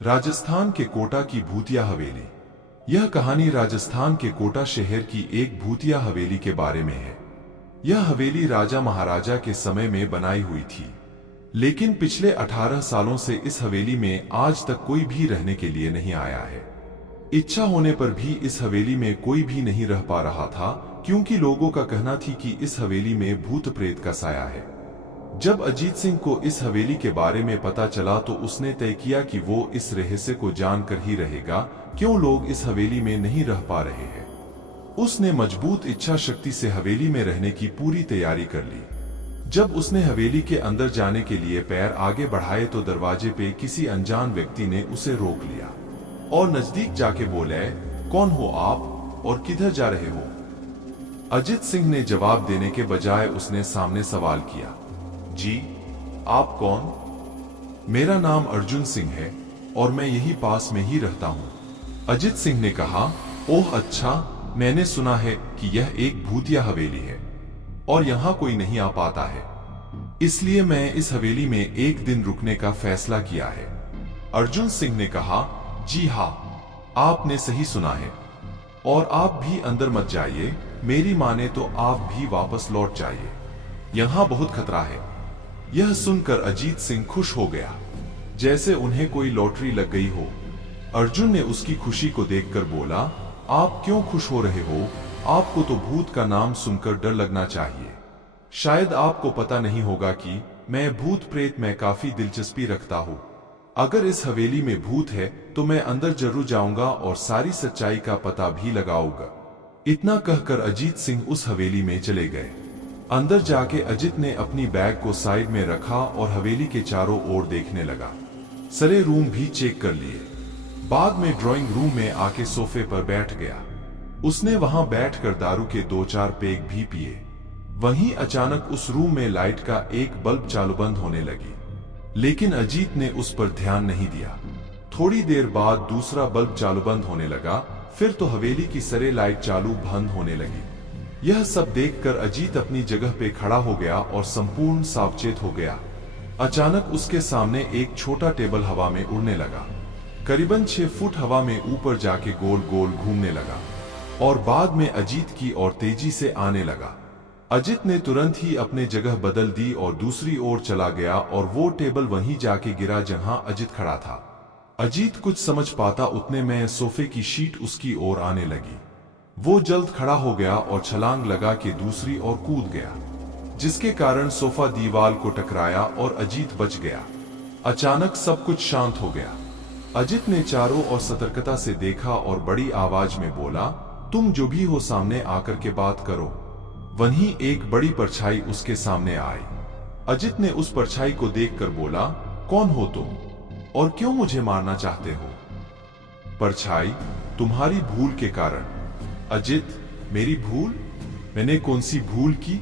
राजस्थान के कोटा की भूतिया हवेली। यह कहानी राजस्थान के कोटा शहर की एक भूतिया हवेली के बारे में है। यह हवेली राजा महाराजा के समय में बनाई हुई थी, लेकिन पिछले 18 सालों से इस हवेली में आज तक कोई भी रहने के लिए नहीं आया है। इच्छा होने पर भी इस हवेली में कोई भी नहीं रह पा रहा था, क्योंकि लोगों का कहना थी कि इस हवेली में भूत प्रेत का साया है। जब अजीत सिंह को इस हवेली के बारे में पता चला तो उसने तय किया कि वो इस रहस्य को जानकर ही रहेगा, क्यों लोग इस हवेली में नहीं रह पा रहे हैं। उसने मजबूत इच्छा शक्ति से हवेली में रहने की पूरी तैयारी कर ली। जब उसने हवेली के अंदर जाने के लिए पैर आगे बढ़ाए तो दरवाजे पे किसी अनजान व्यक्ति ने उसे रोक लिया और नजदीक जाके बोले, कौन हो आप और किधर जा रहे हो? अजीत सिंह ने जवाब देने के बजाय उसने सामने सवाल किया, जी आप कौन? मेरा नाम अर्जुन सिंह है और मैं यही पास में ही रहता हूँ। अजीत सिंह ने कहा, ओह अच्छा, मैंने सुना है कि यह एक भूतिया हवेली है और यहाँ कोई नहीं आ पाता है, इसलिए मैं इस हवेली में एक दिन रुकने का फैसला किया है। अर्जुन सिंह ने कहा, जी हाँ, आपने सही सुना है और आप भी अंदर मत जाइए, मेरी माने तो आप भी वापस लौट जाइए, यहाँ बहुत खतरा है। यह सुनकर अजीत सिंह खुश हो गया, जैसे उन्हें कोई लॉटरी लग गई हो। अर्जुन ने उसकी खुशी को देखकर बोला, आप क्यों खुश हो रहे हो? आपको तो भूत का नाम सुनकर डर लगना चाहिए। शायद आपको पता नहीं होगा कि मैं भूत प्रेत में काफी दिलचस्पी रखता हूँ। अगर इस हवेली में भूत है तो मैं अंदर जरूर जाऊंगा और सारी सच्चाई का पता भी लगाऊंगा। इतना कहकर अजीत सिंह उस हवेली में चले गए। अंदर जाके अजित ने अपनी बैग को साइड में रखा और हवेली के चारों ओर देखने लगा। सारे रूम भी चेक कर लिए। बाद में ड्राइंग रूम में आके सोफे पर बैठ गया। उसने वहां बैठकर दारू के 2-4 पेग भी पिए। वहीं अचानक उस रूम में लाइट का एक बल्ब चालू बंद होने लगी, लेकिन अजीत ने उस पर ध्यान नहीं दिया। थोड़ी देर बाद दूसरा बल्ब चालू बंद होने लगा, फिर तो हवेली की सारी लाइट चालू बंद होने लगी। यह सब देखकर अजीत अपनी जगह पे खड़ा हो गया और संपूर्ण सावचेत हो गया। अचानक उसके सामने एक छोटा टेबल हवा में उड़ने लगा। करीबन 6 फुट हवा में ऊपर जाके गोल गोल घूमने लगा और बाद में अजीत की ओर तेजी से आने लगा। अजीत ने तुरंत ही अपने जगह बदल दी और दूसरी ओर चला गया और वो टेबल वहीं जाके गिरा जहां अजीत खड़ा था। अजीत कुछ समझ पाता उतने में सोफे की शीट उसकी ओर आने लगी। वो जल्द खड़ा हो गया और छलांग लगा के दूसरी ओर कूद गया, जिसके कारण सोफा दीवार को टकराया और अजीत बच गया। अचानक सब कुछ शांत हो गया। अजीत ने चारों ओर सतर्कता से देखा और बड़ी आवाज में बोला, तुम जो भी हो सामने आकर के बात करो। वहीं एक बड़ी परछाई उसके सामने आई। अजीत ने उस परछाई को देखकर बोला, कौन हो तुम और क्यों मुझे मारना चाहते हो? परछाई, तुम्हारी भूल के कारण। अजीत, मेरी भूल? मैंने कौन सी भूल की?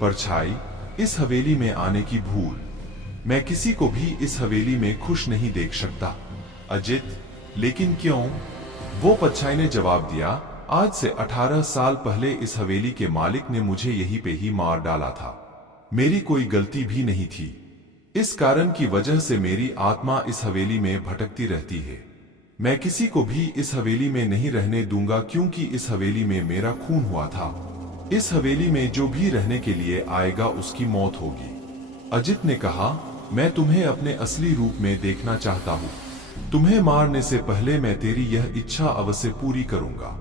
परछाई, इस हवेली में आने की भूल। मैं किसी को भी इस हवेली में खुश नहीं देख सकता। अजीत, लेकिन क्यों? वो परछाई ने जवाब दिया, आज से 18 साल पहले इस हवेली के मालिक ने मुझे यहीं पे ही मार डाला था। मेरी कोई गलती भी नहीं थी। इस कारण की वजह से मेरी आत्मा इस हवेली में भटकती रहती है। मैं किसी को भी इस हवेली में नहीं रहने दूंगा, क्योंकि इस हवेली में मेरा खून हुआ था। इस हवेली में जो भी रहने के लिए आएगा उसकी मौत होगी। अजीत ने कहा, मैं तुम्हें अपने असली रूप में देखना चाहता हूँ। तुम्हें मारने से पहले मैं तेरी यह इच्छा अवश्य पूरी करूंगा।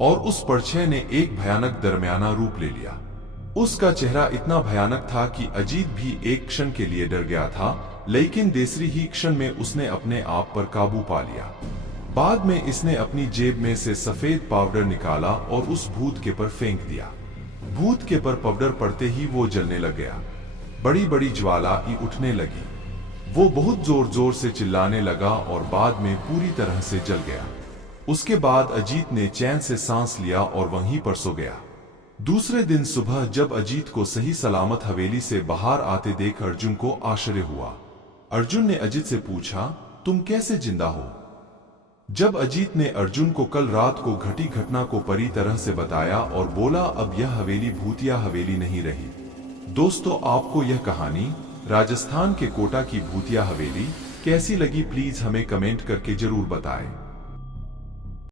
और उस परछाई ने एक भयानक दरमियाना रूप ले लिया। उसका चेहरा इतना भयानक था कि अजीत भी एक क्षण के लिए डर गया था, लेकिन दूसरी ही क्षण में उसने अपने आप पर काबू पा लिया। बाद में इसने अपनी जेब में से सफेद पाउडर निकाला और उस भूत के पर फेंक दिया। भूत के पर पाउडर पड़ते ही वो जलने लग गया। बड़ी बड़ी ज्वाला उठने लगी। वो बहुत जोर जोर से चिल्लाने लगा और बाद में पूरी तरह से जल गया। उसके बाद अजीत ने चैन से सांस लिया और वहीं पर सो गया। दूसरे दिन सुबह जब अजीत को सही सलामत हवेली से बाहर आते देख अर्जुन को आश्चर्य हुआ। अर्जुन ने अजीत से पूछा, तुम कैसे जिंदा हो? जब अजीत ने अर्जुन को कल रात को घटी घटना को पूरी तरह से बताया और बोला, अब यह हवेली भूतिया हवेली नहीं रही। दोस्तों, आपको यह कहानी राजस्थान के कोटा की भूतिया हवेली कैसी लगी प्लीज हमें कमेंट करके जरूर बताएं।